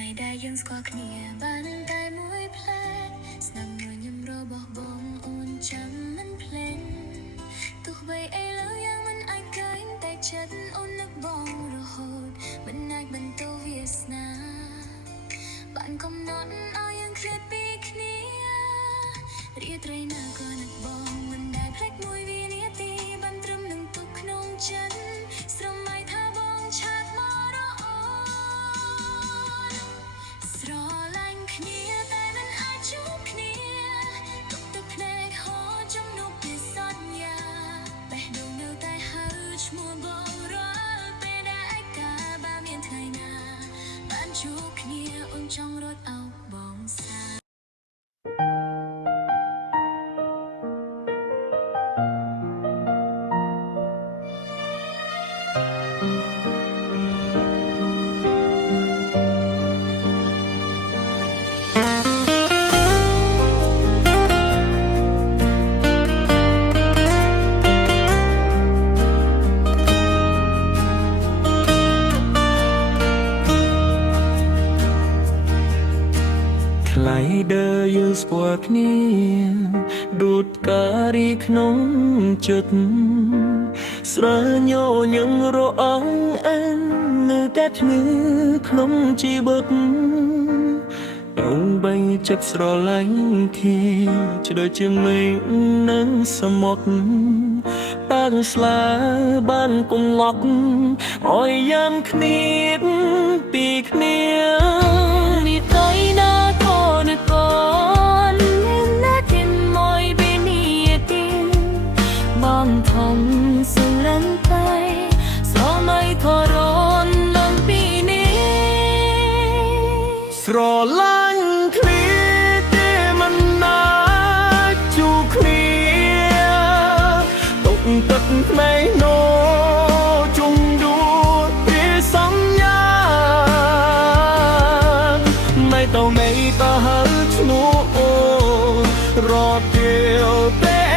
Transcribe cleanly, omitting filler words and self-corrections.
ថ្ងៃដែលយើងស្គាល់គ្នាបានតែមួយផ្លែស្នាមញញឹមរបស់បងអូនចាំមិនភ្លេចទោះបីឥឡូវយ៉ាងមិនអាចឃើញតែចិត្តអូននឹកបងរហូតមិនអាចបន្តវាសនាបានកំណត់ឲ្យយើងឃ្លាតពីគ្នារាត្រីណាក៏នឹកបងមិនដែលភ្លេចមួយវិនាទីបានត្រឹមនឹងទុកក្នុងចិត្តស្រមៃថាបងឆាតមករអូនស្រឡាញ់គ្នាតែមិនអាចជួបគ្នាទុកទឹកភ្នែកហូរជំនួបពីសន្យាបេះដូងនៅតែហៅឈ្មោះបងរាល់ពេលដែលឯកាបើមានថ្ងៃណាបានជួបគ្នាអូនចង់រត់អោបបងសាថ្លៃដើរយើងស្គាល់គ្នាដួតការីក្នុងចិត្តស្រញោញឹងរអងអែននៅតែធ្ងើក្នុងជីវិតដើម្បីចិត្តស្រឡាញ់គ្នាឆ្លើយជាមេឃនិងសមុទ្របានស្លាបានគំងក់អោយយ៉ាងគ្នាពីគ្នានេះទៅណាបងធំស្រឡាញ់តែស្រមៃខរនឡើងពីនេះស្រឡាញ់គ្នាទេមិនណាជួគ្នាទុកទឹកភ្នែកណូជុំដួលពីសញ្ញាไม่ต้องไม่ตาหาឈ្មោះអូរត់ទៀវទេ